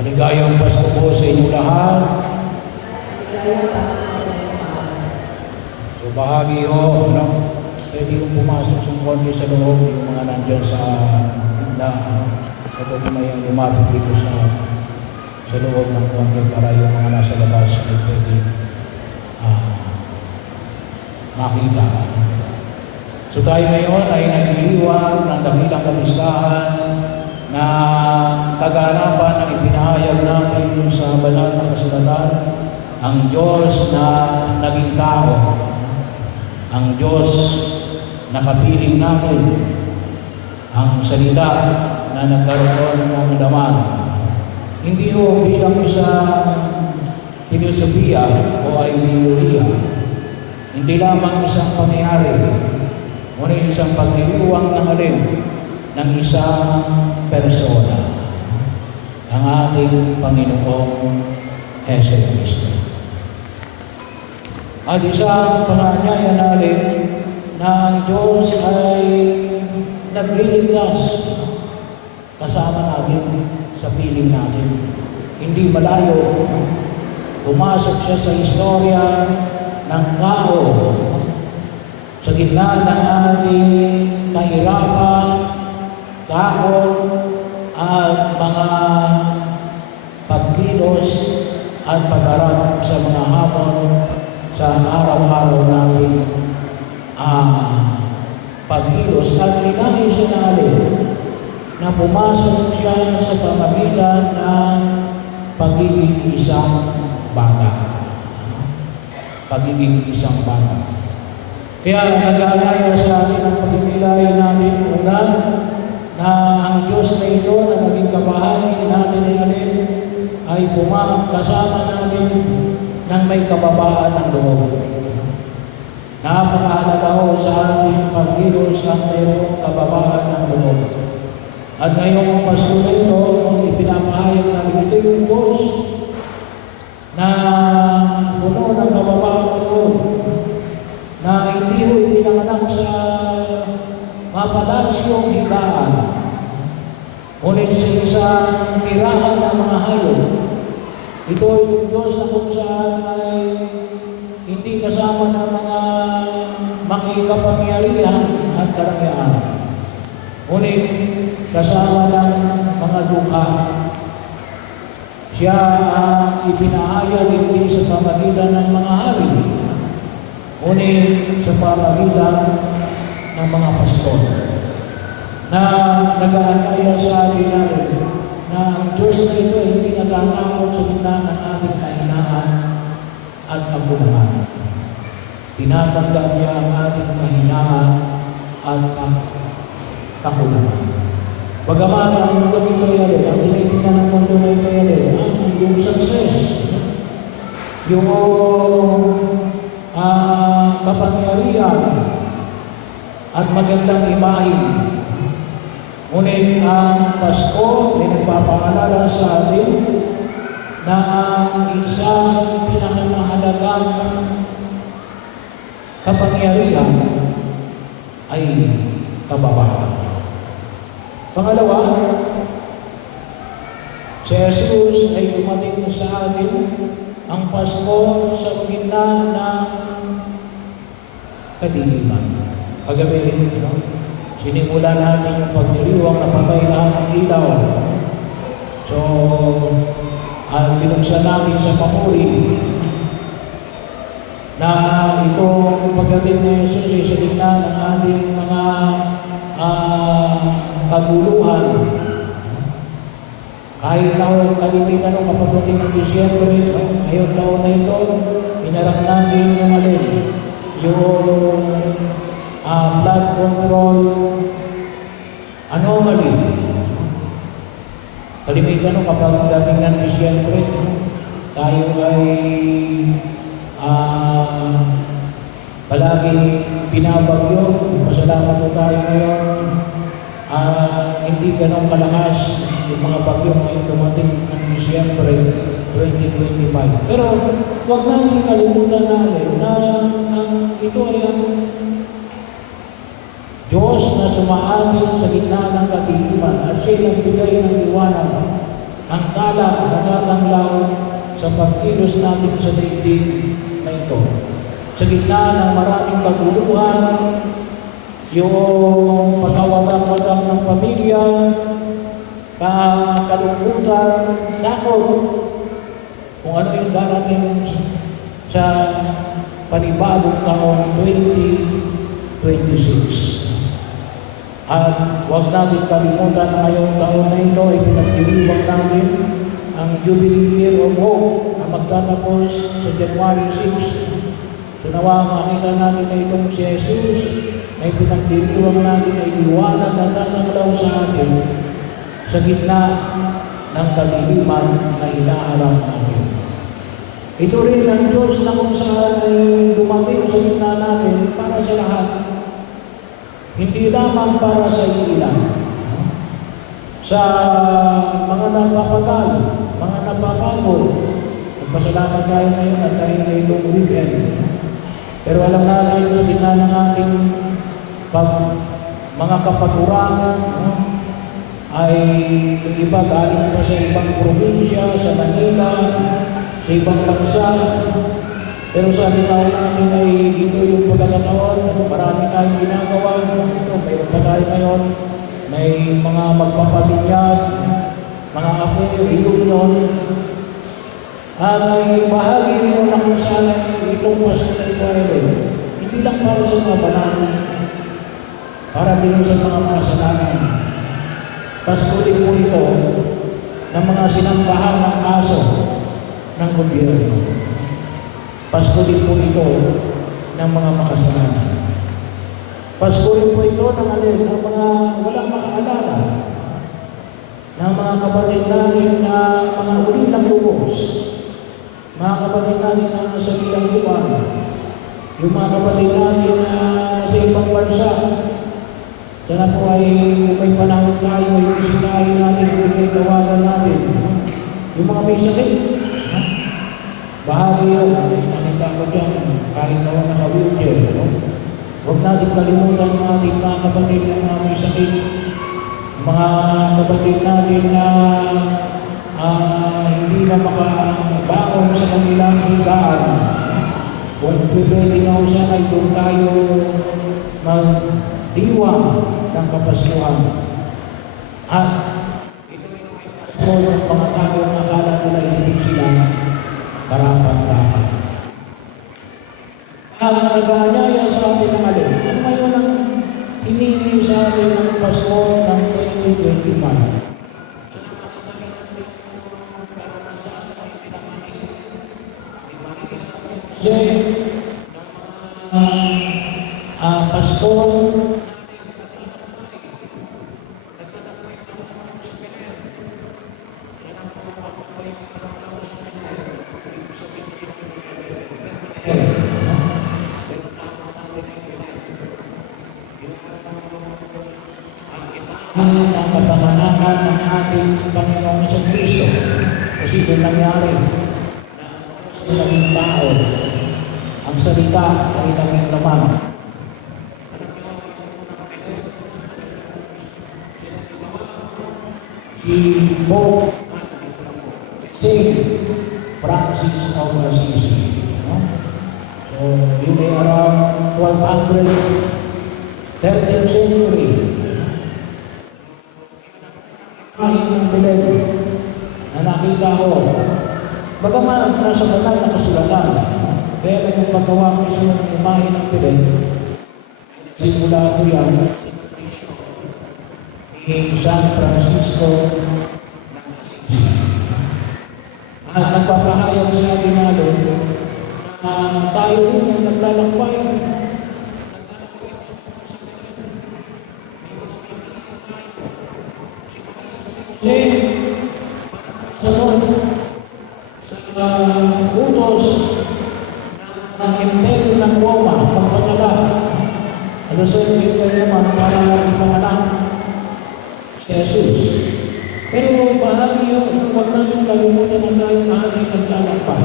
Maligayang Pasko po sa inyo lahat. Maligayang Pasko sa inyo lahat. So bahagi ho, pwede yung pumasok sa konti sa loob, yung mga nandiyan sa gitna. Ito po may lumapit dito sa loob ng konti para yung mga nasa labas ay pwede makita. So tayo ngayon ay nagdiriwang ng dakilang kamistahan na kaganapan ng ipinahayag natin sa banal na kasulatan, ang Diyos na naging tao, ang Diyos na kapiling natin, ang salita na nagkaroon ng laman. Hindi ho bilang isang filosofiya o ideolohiya, hindi lamang isang pangyayari, ngunit isang pagdiriwang ng alin ng isang persona, ang ating Panginoong Jesucristo. At isang panganyaya natin na ang Diyos ay nagliligtas kasama natin sa piling natin. Hindi malayo, pumasok siya sa istorya ng tao sa gitna ng ating kahirapan, takot, at mga pagkilos at pagharap sa mga hamon sa araw-araw natin pagkilos at linahis siya natin na pumasok siya sa pamagitan ng pagiging isang bata. Pagiging isang bata. Kaya nag-aalaya sa atin ang pagmimilay natin una na ang Diyos na ito na naging kabahagi natin ay kasama natin ng may kababaan ng loob. Napakahalaga ho sa ating pagkilos ang mayroong kababaan ng loob. At ngayong Pasko na ito, kung ipinapahayag natin ito yung Diyos na puno ng kababaan ng loob, na hindi ho ipinanganak sa mapalasyong higaan, ngunit sa isang tirahan ng mga hayop. Ito yung Diyos na kung saan ay hindi kasama ng mga makikapangyarihan at karangyaan, ngunit kasama ng mga dukha. Siya ang ipinahayag hindi sa pamagitan ng mga hari, ngunit sa pamagitan ng mga pastor na nag-aalaya sa atin natin na ang Diyos na ito ay hindi natatakot sa gitna ng ating kahinaan at kabuluhan. Tinatanggap niya ang ating kahinaan at kabuluhan. Bagaman ang mundo ito ay ang tinitingnan ng mundo na ito ay yung success, yung kapangyarihan at magandang imahe. Ngunit ang Pasko ay nagpapaalala sa atin na ang isang pinakamahalagang kapangyarihan ay kababaan. Pangalawa, si Jesus ay dumating sa atin ang Pasko sa gitna ng kadiliman. Kagabi, sinimula natin yung pagdiriwang na patay lahat ng ilaw. So, binuksan natin sa papuri na ito pagdating na Jesus ay sa gitna ng ating mga kaguluhan. Kahit na kalimitan ng kapagdating ng Disyembre, ngayong taon na ito, inarap natin yung yung blood control anomaly. Kalimitan ng kapag dating ng Disyembre, tayo ay palagi binabagyo. Pasalamat po tayo ngayon. Hindi ganong kalakas yung mga bagyo ngayon dumating ng Disyembre 2025. Pero huwag natin kalimutan natin na ito ay ang Diyos na sumaamin sa gitna ng kadiliman at siya'y nagbigay ng liwanag ng tala na tatanglaw sa pagkilos natin sa daigdig na ito. Sa gitna ng maraming kaguluhan, yung pagkawatak-watak ng pamilya, kalungkutan, takot, kung ano yung darating sa panibagong taong 2026. At huwag natin kalimutan na ngayong taon na ito ay pinagdiriwang natin ang Jubilee Year of Hope na magtatapos sa January 6. So nawa makita natin na itong si Jesus na ipinagdiriwang natin ay liwanag na tatanglaw sa atin sa gitna ng kadiliman na hinaharap natin. Ito rin ang Diyos na kung saan ay dumating sa gitna natin para sa lahat. Hindi lamang para sa ilan. Sa mga nagpapagal, mga napapagod, nagpasalamat tayo ngayon at tayo ngayong weekend. Pero alam natin sa gitna ng ating mga kapaguran, ay yung iba galing pa sa ibang probinsya, sa Manila, sa ibang bansa. Pero sa atin natin ay ito yung pagkakataon, marami tayong ginagawa. Ito, mayroon pa tayo ngayon, may mga magpapabinyag, mga affair, reunion. At may bahagi rin na kung saan ay itong Pasko na ito ay hindi lang para sa mga banal, para din sa mga makasalanan. Pasko din po ito ng mga sinampahan ng kaso ng gobyerno. Pasko din po ito ng mga makasalanan. Pasko rin po ito ng mga walang makaalala, ng mga kapatid natin na mga ulilang lubos, mga kapatid natin na nasa ilang lupa, yung mga kapatid natin na nasa ibang bansa. Sana po ay may panahon tayo, ay bisitahin natin, ibigay tawagan natin. Yung mga may sakit, bahagi yun, nakita ko dyan, kahit naman naka-wheelchair. Huwag natin kalimutan yung ating mga kapatid na mga may sakit, mga kapatid natin na hindi na makabaon sa kanilang higaan. Kung pwede na siya ay doon tayo magdiwang ng Kapaskuhan. At ito yung Pasko ng mga tao na akala nila hindi sila karapat-dapat. At nag-aanyaya sa atin ng alin. Ano ngayon ang hinihingi sa atin ng Pasko ng 2025? Kasi Pasko ang kapamanakan ng ating Panginoong Jesucristo. Kasi ito nangyari na sa naging tao, ang salita ay naging laman. Si Pope Saint Francis of Assisi. So, yun ay around 1200, 13th century. Ng Belen na nakita ko, bagaman nasa banal na kasulatan, kaya lang yung paggawa mismo ng imahe ng Belen, simula ko yan ni San Francisco ng Assisi. At nagpapahayag sa atin natin na tayo rin ay naglalakbay. Sa utos ng Imperyo ng Roma, pagpatala, alasal ito naman para ipanganak si Jesus. Pero bahagi yun, huwag natin kalimutan na tayo na ating naglalakbay.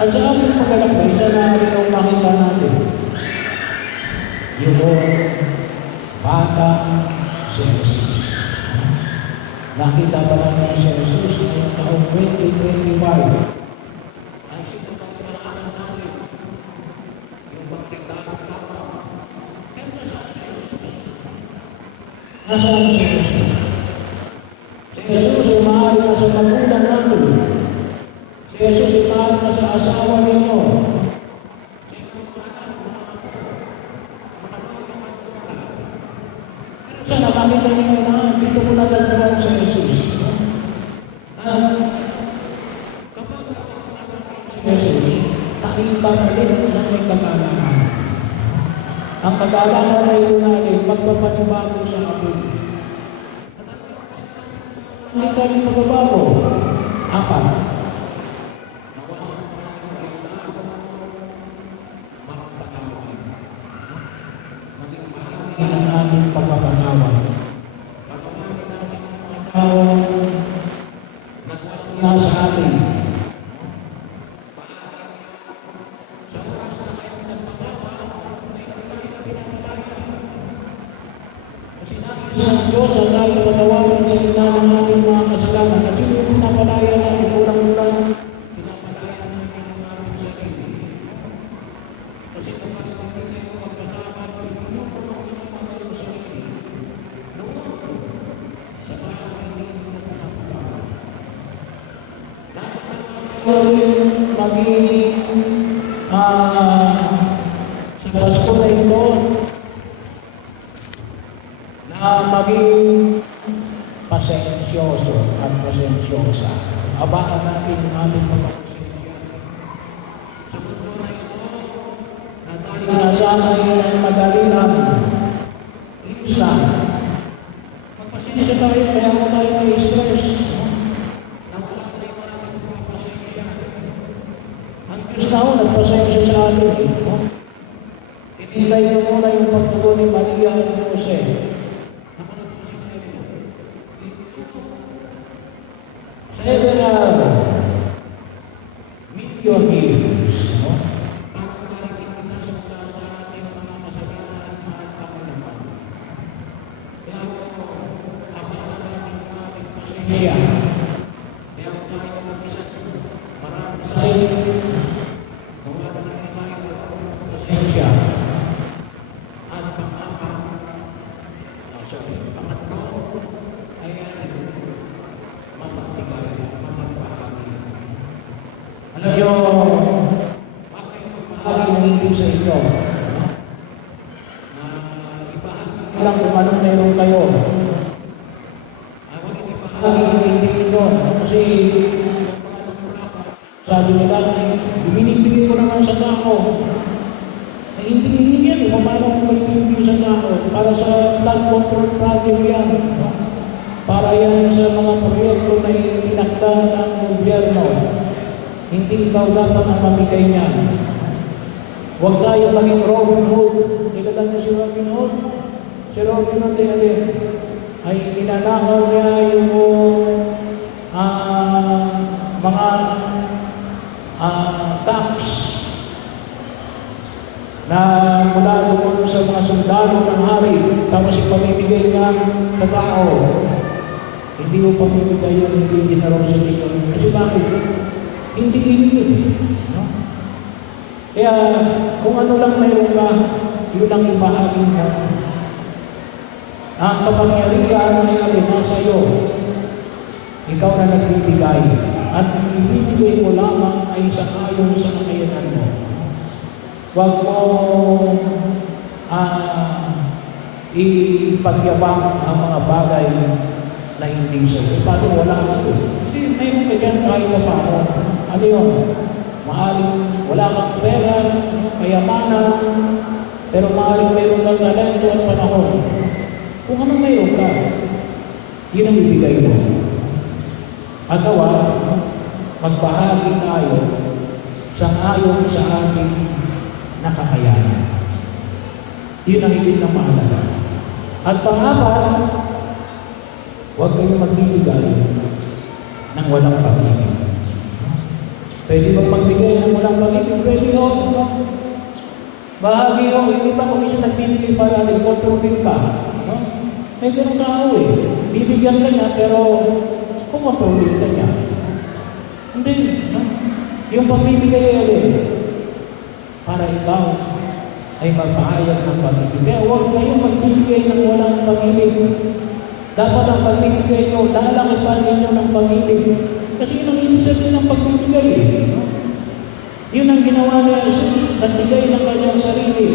At sa ating paglalakbay, isa na rin ang makita natin, yung bata si Jesus. Nakita pa natin si Jesus ngayong taong 2025. Ang sino pang inaanan natin, yung pagtigakot lamang. Pero nasaan si Jesus? Si Jesus ay mahal na sa magulang natin. Si Jesus ay mahal na sa asawa ninyo. Sana makita ninyo na dito ko natagpuan sa Jesus. Kapag si Jesus, nakita na rin na may kagalangan. Ang kagalangan na yun natin, magpapanibago sa atin. Hindi tayo magbabago. Apat. Ang ating pagpapanawa. Na sa atin. Sa Diyos ang tayo patawarin sa gitna ng ating mga kasalanan. At sino yung pinapalaya natin ulang-ulang? Pinapalaya natin ang ating sarili. Kasi kung ano hindi kayo magpatawad, pinupulong nyo naman kayo sa sarili. Noon, sa tayo hindi nyo pinapalaya. Dapat maging sa Pasko na ito, na maging pasensyoso at pasensyosa. Abaan natin ang ating pagpapasensya. Sa mundo na ito, na tayo nasanay ng madalihan, isa. Magpasensya tayo, kaya mo tayo may stress. Na wala tayo ating pagpapasensya. Ang Diyos na ho, nagpasensya sa atin. Hinintay ko muna yung pagtugon ni Maria at Jose. Several million years, no? Para makikita sa ating mga kasalanan at kapalaman. Kaya abangan natin ang ating pasensya. Kaya tayo mag-isa. Marami sa atin. Gawaran natin tayo ng pasensya. At pangatlo, ay mapagbigay, mapagbahagi. Alam nyo, bakit magbahagi ng hindi sa inyo? Ibahagi lang kung anong meron kayo. Huwag ibahagi ng hindi inyo. Kasi, sabi nila, binibigay ko naman sa tao. Hindi yan, kung paano kung may binibigay sa tao. Para sa blood control project yan. Para yan sa mga proyekto na itinakda ng gobyerno. Hindi ikaw dapat ang mamigay niyan. Huwag tayo maging Robin Hood. Kilala niyo si Robin Hood? Si Robin Hood ay inanakaw niya yung mga tax na mula doon sa mga sundalo ng hari, tapos ipamimigay niya sa tao. Hindi mo pamimigay yan, hindi ginarong sa inyo. Kasi bakit? Hindi inyo. No? Kaya kung ano lang mayroon ka, yun ang ibahagi mo. Ang kapangyarihan ay nasa iyo. Ikaw na nagbibigay. At ibibigay mo lamang ay sa ayon sa kakayanan mo. Huwag mo ipagyabang ang mga bagay na hindi sa'yo. Paano wala ako? Kasi mayroon ka dyan kahit pa paano. Ano yun? Maaring wala kang pera, kayamanan, pero maaring mayroon kang talento at panahon. Kung anong mayroon ka, yun ang ibigay mo. At nawa, magbahagi tayo sang-ayon sa ating nakakayanan. Yun ang higit na mahalaga. At pang-apat, huwag kayong magbibigay ng walang pag-ibig. Pwede bang magbigay ng walang pag-ibig? Pwede ho. Bahagi ho, hindi ba kung isa nagbibigay para rin, controlin ka? No? May ganun tao eh. bibigyan ka niya, pero pumatulog ka niya. Hindi, no? Yung pagbibigay ay alin, para ikaw ay magpahayag ng pag-ibig. Kaya huwag kayong magbibigay ng walang pag-ibig. Dapat ang pagbibigay nyo, lalakipan ninyo ng pag-ibig. Kasi yun ang ibig sabihin ng pagbibigay. No? Yun ang ginawa ni Jesus, nagbigay ng kanyang sarili.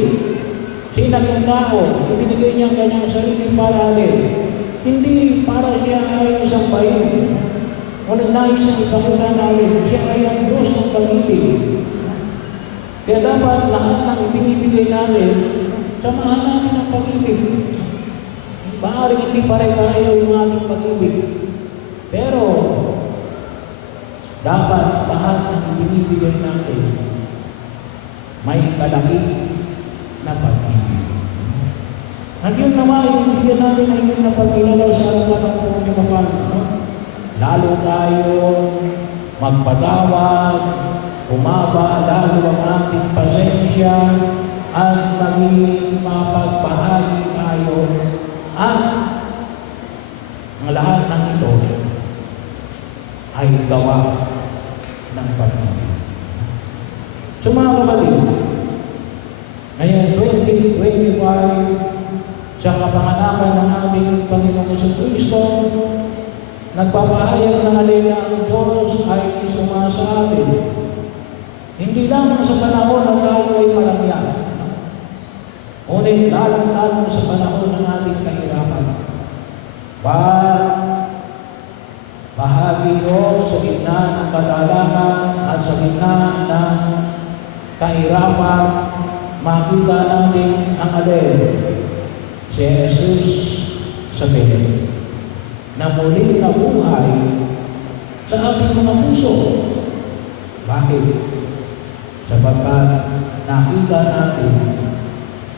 Siya naging tao, ibinigay niya ang kanyang sarili para alin. Hindi para siya ay isang bayin. Ngunit nais ang ipakita namin, siya ay ang Diyos ng pag-ibig. Kaya dapat lahat ng ibinibigay namin, samahan namin ang pag-ibig. Maaaring hindi pare-pareho yung ating pag-ibig. Pero, dapat lahat ng ibinibigay natin, may kalaki na pag-ibig. At yun naman, ibinibigyan natin ang yun na pag-ilagay sa harapan ng Panginoon naman. Lalo tayo magpatawad, umaba, lalo ang ating pasensya, at maging mapagpahagi tayo. At ang lahat ng ito ay gawa ng pag-ibig. So mga kapatid, ngayon 2025, sa kapanganakan ng ating Panginoong Jesucristo, nagpapahayag ng alila ang Diyos ay sumasa atin. Hindi lamang sa panahon na tayo ay malamyan, ngunit lalong-lalong sa panahon ng ating kahirapan. Bahagi yun sa gitna ng kadalakan at sa gitna ng kahirapan, makita natin ang alin, si Jesus sa Bethlehem, na muling nabuhay sa ating mga puso. Bakit? Sapagkat nakita natin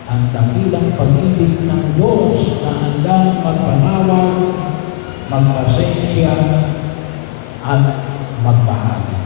ang dakilang pag-ibig ng Diyos na handang magpatawad, magpasensya, at magbahagi.